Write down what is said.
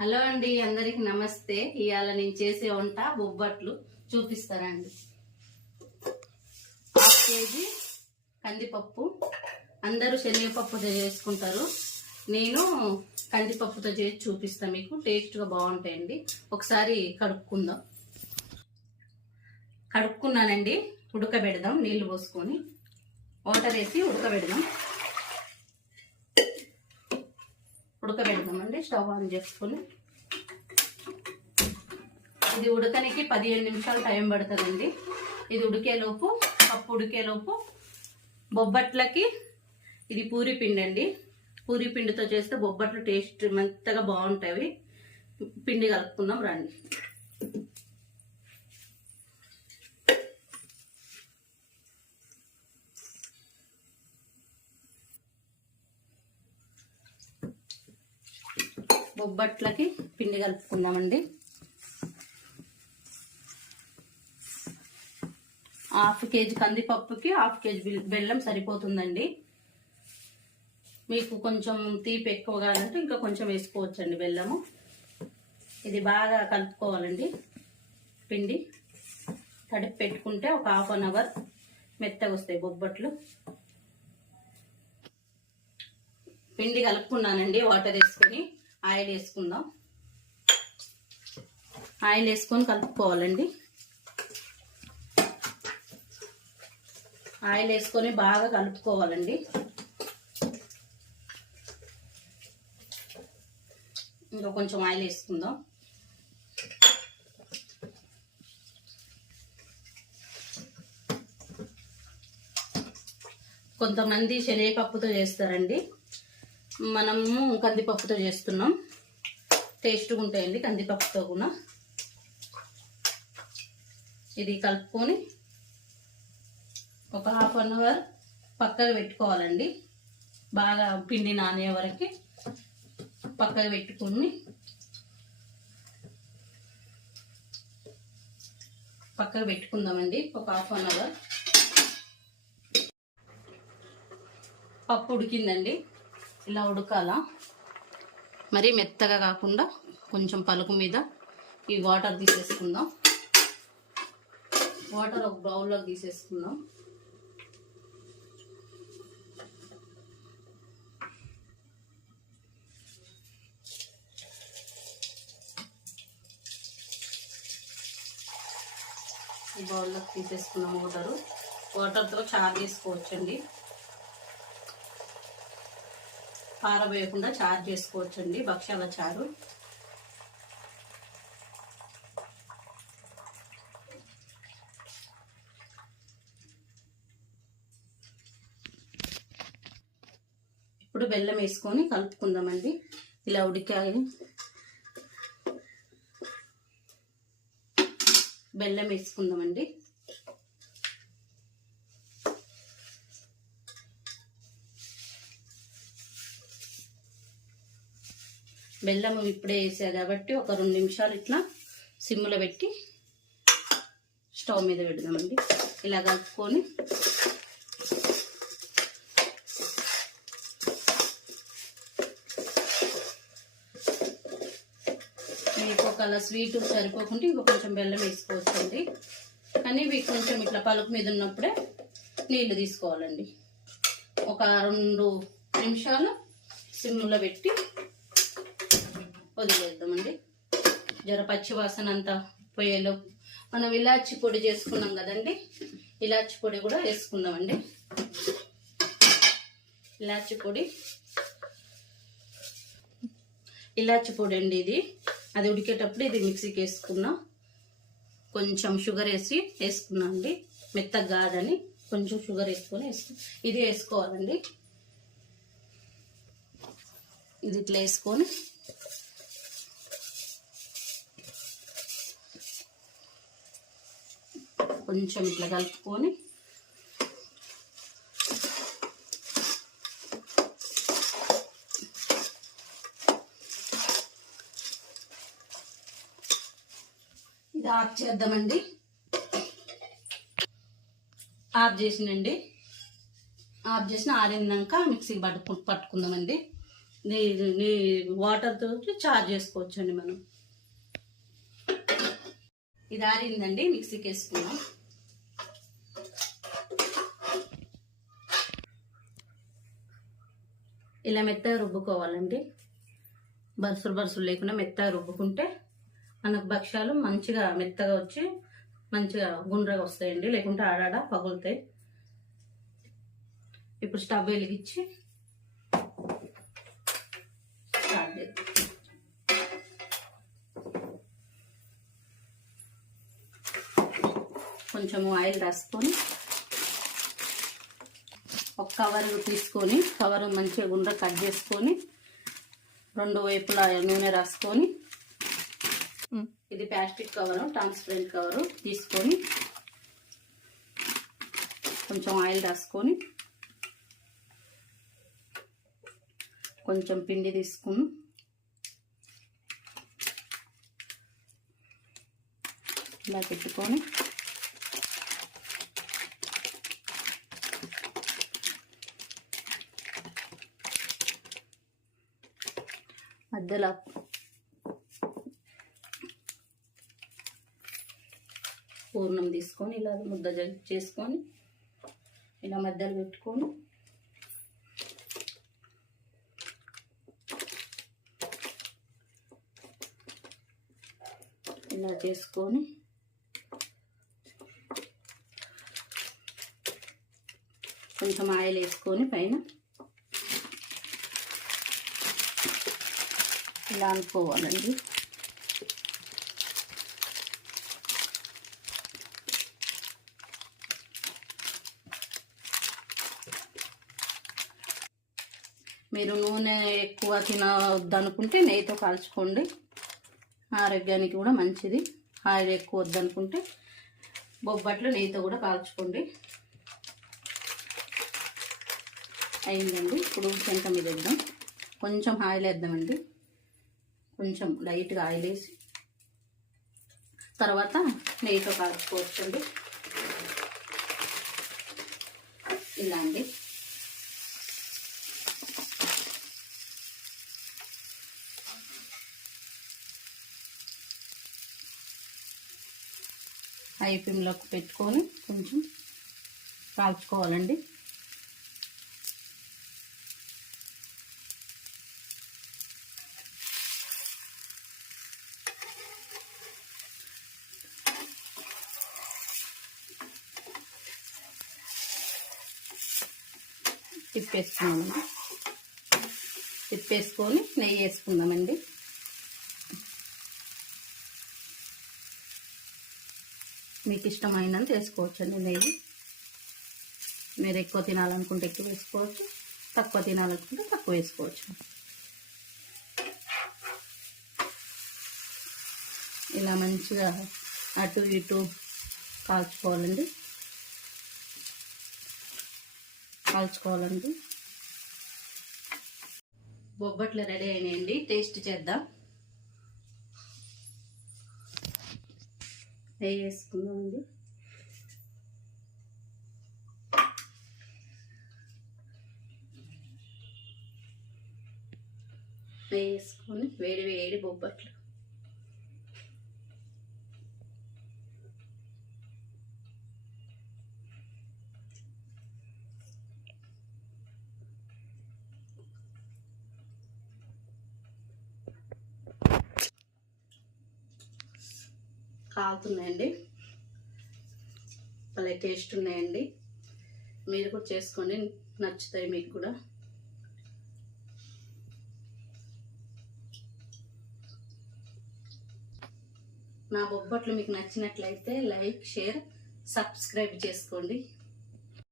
Hello అండి, అందరికి నమస్తే. ఇవాళ నేను చేసే వంట బొబ్బట్లు చూపిస్తానండి. 1/2 కేజీ కందిపప్పు. అందరూ శనగపప్పుతో చేసుకుంటారు, నేను కందిపప్పుతో చేసి చూపిస్తాను. మీకు టేస్ట్గా బాగుంటాయండి. ఒకసారి కడుక్కున్నానండి. ఉడకబెడదాం. నీళ్లు పోసుకొని వాటర్ వేసి ఉడకబెడదామండి. స్టవ్ ఆన్ చేసుకొని ఇది ఉడకనికి 15 నిమిషాలు టైం పడుతుందండి. ఇది పప్పు ఉడికేలోపు బొబ్బట్లకి ఇది పూరి పిండి అండి. పూరి పిండితో చేస్తే బొబ్బట్లు టేస్ట్ మెత్తగా బాగుంటాయి. పిండి కలుపుకుందాం రండి. బొబ్బట్లకి పిండి కలుపుకుందామండి. 1/2 కేజీ కందిపప్పుకి 1/2 కేజీ బెల్లం సరిపోతుందండి. మీకు కొంచెం తీపి ఎక్కువ కావాలంటే ఇంకా కొంచెం వేసుకోవచ్చండి బెల్లము. ఇది బాగా కలుపుకోవాలండి. పిండి తడిపి పెట్టుకుంటే ఒక 1/2 అవర్ మెత్తగా వస్తాయి బొబ్బట్లు. పిండి కలుపుకున్నానండి. వాటర్ వేసుకొని ఆయిల్ వేసుకుందాం. ఆయిల్ వేసుకొని కలుపుకోవాలండి. ఆయిల్ వేసుకొని బాగా కలుపుకోవాలండి. ఇంకా కొంచెం ఆయిల్ వేసుకుందాం. కొంతమంది శనగపప్పుతో చేస్తారండి, మనము కందిపప్పుతో చేస్తున్నాం. టేస్ట్గా ఉంటాయండి కందిపప్పుతో కూడా. ఇది కలుపుకొని ఒక 1/2 అవర్ పక్కకు పెట్టుకోవాలండి. బాగా పిండి నానే వరకు పక్కకు పెట్టుకొని పక్కకు పెట్టుకుందామండి ఒక 1/2 అవర్. పప్పు ఉడికిందండి. ఇలా ఉడకాల, మరీ మెత్తగా కాకుండా కొంచెం పలుకు మీద ఈ వాటర్ తీసేసుకుందాం. వాటర్ ఒక బౌల్లోకి తీసేసుకుందాం. ఈ బౌల్లోకి తీసేసుకున్నాం వాటర్తో చారు చేసుకోవచ్చండి. పారబోయకుండా చారు చేసుకోవచ్చండి, భక్షాల చారు. ఇప్పుడు బెల్లం వేసుకొని కలుపుకుందామండి. ఇలా ఉడికాయి బెల్లం వేసుకుందామండి. బెల్లం ఇప్పుడే వేసా కాబట్టి ఒక 2 నిమిషాలు ఇట్లా సిమ్లో పెట్టి స్టవ్ మీద పెడదామండి. ఇలా కలుపుకొని మీకు ఒకవేళ స్వీట్ సరిపోకుంటే ఇంకో కొంచెం బెల్లం వేసుకోవచ్చండి. కానీ ఇవి కొంచెం ఇట్లా పలుకు మీద ఉన్నప్పుడే నీళ్ళు తీసుకోవాలండి. ఒక 2 నిమిషాలు సిమ్లో పెట్టి వదిలేద్దామండి. జర పచ్చి వాసన అంతా పోయేలో మనం ఇలాచి పొడి చేసుకున్నాం కదండి, ఇలాచి పొడి కూడా వేసుకుందామండి. ఇలాచి పొడి అండి ఇది. అది ఉడికేటప్పుడు ఇది మిక్సీకి వేసుకున్నా. కొంచెం షుగర్ వేసుకున్నా అండి, మెత్తగా కాదని కొంచెం షుగర్ వేసుకొని ఇది వేసుకోవాలండి. ఇది ఇట్లా వేసుకొని కొంచెం ఇట్లా కలుపుకొని ఇది ఆఫ్ చేద్దామండి. ఆఫ్ చేసినండి. ఆఫ్ చేసిన ఆరినాక మిక్సీకి పట్టుకుందామండి. నీ నీ వాటర్తో చార్జ్ చేసుకోవచ్చండి మనం. ఇది ఆరిందండి, మిక్సీకి వేసుకున్నాం. ఇలా మెత్తగా రుబ్బుకోవాలండి. బరుసులు లేకుండా మెత్తగా రుబ్బుకుంటే మనకు భక్ష్యాలు మంచిగా మెత్తగా వచ్చి మంచిగా గుండ్రగా వస్తాయండి, లేకుంటే ఆడాడ పగులుతాయి. ఇప్పుడు స్టవ్ వెలిగించి స్టార్ట్ చేద్దాం. కొంచెము ఆయిల్ రాసుకొని ఒక కవర్ తీసుకొని, కవర్ మంచిగా గుండ్ర కట్ చేసుకొని 2 వైపులా నూనె రాసుకొని, ఇది ప్లాస్టిక్ కవరు, ట్రాన్స్పరెంట్ కవరు తీసుకొని కొంచెం ఆయిల్ రాసుకొని కొంచెం పిండి తీసుకుని ఇలా పెట్టుకొని మధ్యలో పూర్ణం తీసుకొని ఇలా ముద్ద చేసుకొని ఇలా మధ్యలో పెట్టుకొని ఇలా చేసుకొని కొంచెం ఆయిల్ వేసుకొని పైన ఇలా అనుకోవాలండి. మీరు నూనె ఎక్కువ తినవద్దనుకుంటే నెయ్యితో కాల్చుకోండి, ఆరోగ్యానికి కూడా మంచిది. ఆయిల్ ఎక్కువ వద్దనుకుంటే బొబ్బట్లు నెయ్యితో కూడా కాల్చుకోండి. అయిందండి. ఇప్పుడు పెంక మీద వేద్దాం. కొంచెం ఆయిల్ వేద్దామండి, కొంచెం లైట్గా ఆయిల్ వేసి తర్వాత నెయ్యితో కాల్చుకోవచ్చండి. ఇలా అండి. హై ఫ్లేమ్లోకి పెట్టుకొని కొంచెం కాల్చుకోవాలండి. తిప్పేసుకొని నెయ్యి వేసుకుందామండి. మీకు ఇష్టమైనంత వేసుకోవచ్చండి నెయ్యి. మీరు ఎక్కువ తినాలనుకుంటే ఎక్కువ వేసుకోవచ్చు, తక్కువ తినాలనుకుంటే తక్కువ వేసుకోవచ్చు. ఇలా మంచిగా అటు ఇటు కాల్చుకోవాలండి. బొబ్బట్లు రెడీ అయినాయండి. టేస్ట్ చేద్దాం. నెయ్యి వేసుకుందామండి. నెయ్యి వేసుకొని వేడి వేడి బొబ్బట్లు. కాలుతున్నాయండి, భలే టేస్ట్ ఉన్నాయండి. మీరు కూడా చేసుకోండి, నచ్చుతాయి మీకు కూడా. నా బొబ్బట్లు మీకు నచ్చినట్లయితే లైక్, షేర్, సబ్స్క్రైబ్ చేసుకోండి.